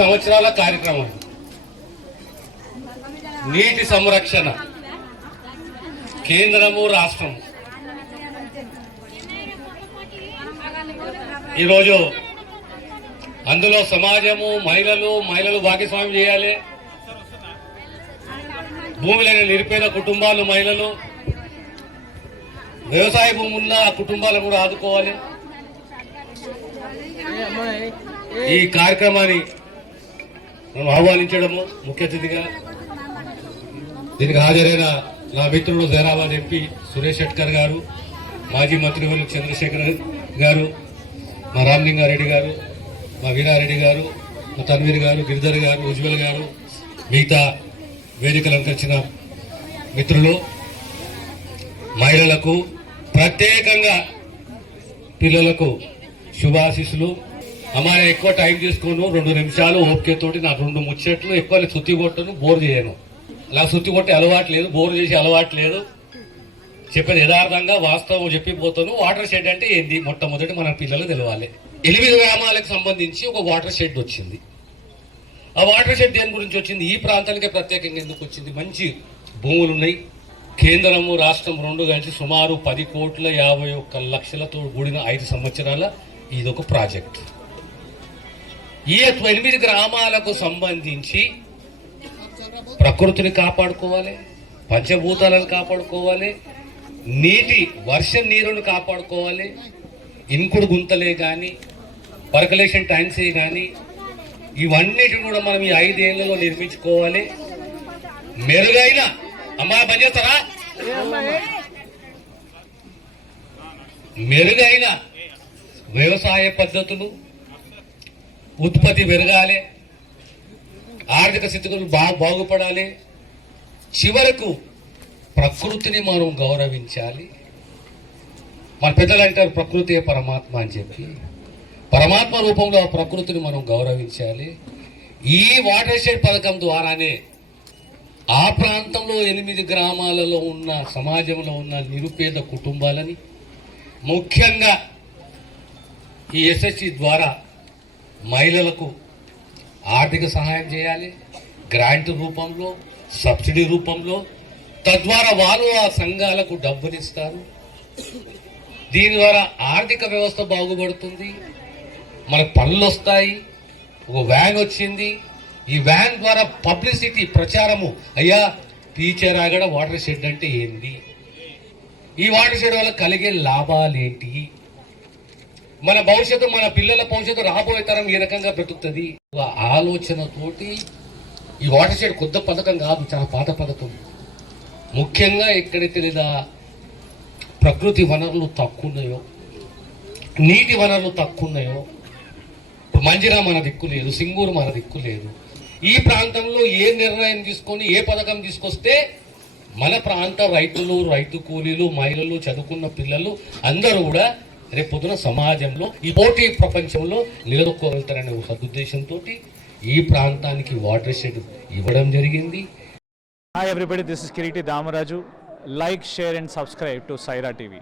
సంవత్సరాల కార్యక్రమం నీటి సంరక్షణ కేంద్రము రాష్ట్రం ఈరోజు అందులో సమాజము మహిళలు భాగస్వామ్యం చేయాలి. భూమి లేని నిరుపేద కుటుంబాలు, మహిళలు, వ్యవసాయ భూమి ఉన్న కుటుంబాలను కూడా ఆదుకోవాలి. ఈ కార్యక్రమాన్ని మనం ఆహ్వానించడము ముఖ్య అతిథిగా దీనికి హాజరైన నా మిత్రుడు జైరాబాద్ ఎంపీ సురేష్ షెట్కర్ గారు, మాజీ మంత్రివర్యులు చంద్రశేఖర్ గారు, మా రామలింగారెడ్డి గారు, మా వీరారెడ్డి గారు, మా తన్వీర్ గారు, గిరిధర్ గారు, ఉజ్వల్ గారు, మిగతా వేదికలకు వచ్చిన మిత్రులు, మహిళలకు ప్రత్యేకంగా పిల్లలకు శుభాశీస్సులు. అమ్మాయి ఎక్కువ టైం తీసుకోను, 2 నిమిషాలు ఓపికతోటి నా 2 ముచ్చట్లు ఎక్కువ సుత్తి కొట్టను, బోర్ చేయను. అలా సుత్తి కొట్టే అలవాటు లేదు, బోర్ చేసే అలవాటు లేదు. చెప్పేది యథార్థంగా వాస్తవం చెప్పిపోతాను. వాటర్ షెడ్ అంటే ఏంది మొట్టమొదటి మన పిల్లలు తెలవాలి. 8 గ్రామాలకు సంబంధించి ఒక వాటర్ షెడ్ వచ్చింది. ఆ వాటర్ షెడ్ దేని గురించి వచ్చింది? ఈ ప్రాంతానికే ప్రత్యేకంగా ఎందుకు వచ్చింది? మంచి భూములు ఉన్నాయి. కేంద్రము రాష్ట్రం 2 కలిసి సుమారు 10,51,00,000తో కూడిన 5 సంవత్సరాల ఇదొక ప్రాజెక్ట్. ఈ 8 గ్రామాలకు సంబంధించి ప్రకృతిని కాపాడుకోవాలి, పంచభూతాలను కాపాడుకోవాలి, వర్షం నీరును కాపాడుకోవాలి. ఇంకుడు గుంతలే కానీ, పర్కలేషన్ ట్యాంక్సే కానీ ఇవన్నిటిని కూడా మనం ఈ 5 ఏళ్లలో నిర్మించుకోవాలి. మెరుగైన పనిచేస్తారా? మెరుగైన వ్యవసాయ పద్ధతులు, ఉత్పత్తి పెరగాలి, ఆర్థిక స్థితిగతులు బాగుపడాలి. చివరకు ప్రకృతిని మనం గౌరవించాలి. మన పెద్దలు అంటారు ప్రకృతి పరమాత్మ అని చెప్పి. పరమాత్మ రూపంలో ఆ ప్రకృతిని మనం గౌరవించాలి. ఈ వాటర్ షెడ్ పథకం ద్వారానే ఆ ప్రాంతంలో 8 గ్రామాలలో ఉన్న సమాజంలో ఉన్న నిరుపేద కుటుంబాలని, ముఖ్యంగా ఈ ఎస్ఎస్సి ద్వారా మహిళలకు ఆర్థిక సహాయం చేయాలి, గ్రాంట్ రూపంలో, సబ్సిడీ రూపంలో. తద్వారా వారు ఆ సంఘాలకు డబ్బునిస్తారు. దీని ద్వారా ఆర్థిక వ్యవస్థ బాగుపడుతుంది, మనకు పనులు వస్తాయి. ఒక వ్యాన్ వచ్చింది, ఈ వ్యాన్ ద్వారా పబ్లిసిటీ, ప్రచారము. అయ్యా టీచర్ ఆగడ వాటర్ షెడ్ అంటే ఏంది, ఈ వాటర్ షెడ్ వల్ల కలిగే లాభాలేంటి, మన భవిష్యత్తు, మన పిల్లల భవిష్యత్తు, రాబోయే తరం ఏ రకంగా బ్రతుకుతుంది ఆలోచనతోటి ఈ వాటర్ షెడ్ కొత్త పథకం కాదు, చాలా పాత పథకం. ముఖ్యంగా ఎక్కడైతే లేదా ప్రకృతి వనరులు తక్కువ ఉన్నాయో, నీటి వనరులు తక్కువ ఉన్నాయో, ఇప్పుడు మంజిరా మన దిక్కు లేదు, సింగూరు మన దిక్కు లేదు. ఈ ప్రాంతంలో ఏ నిర్ణయం తీసుకొని ఏ పథకం తీసుకొస్తే మన ప్రాంత రైతులు, రైతు కూలీలు, మహిళలు, చదువుకున్న పిల్లలు అందరూ కూడా రేపు పొద్దున సమాజంలో ఈ పోటీ ప్రపంచంలో నిలదొక్కోగలుగుతారనే సదుద్దేశంతో ఈ ప్రాంతానికి వాటర్ షెడ్ ఇవ్వడం జరిగింది. Hi everybody, this is Kiriti Damaraju. Like, share and subscribe to Saira TV.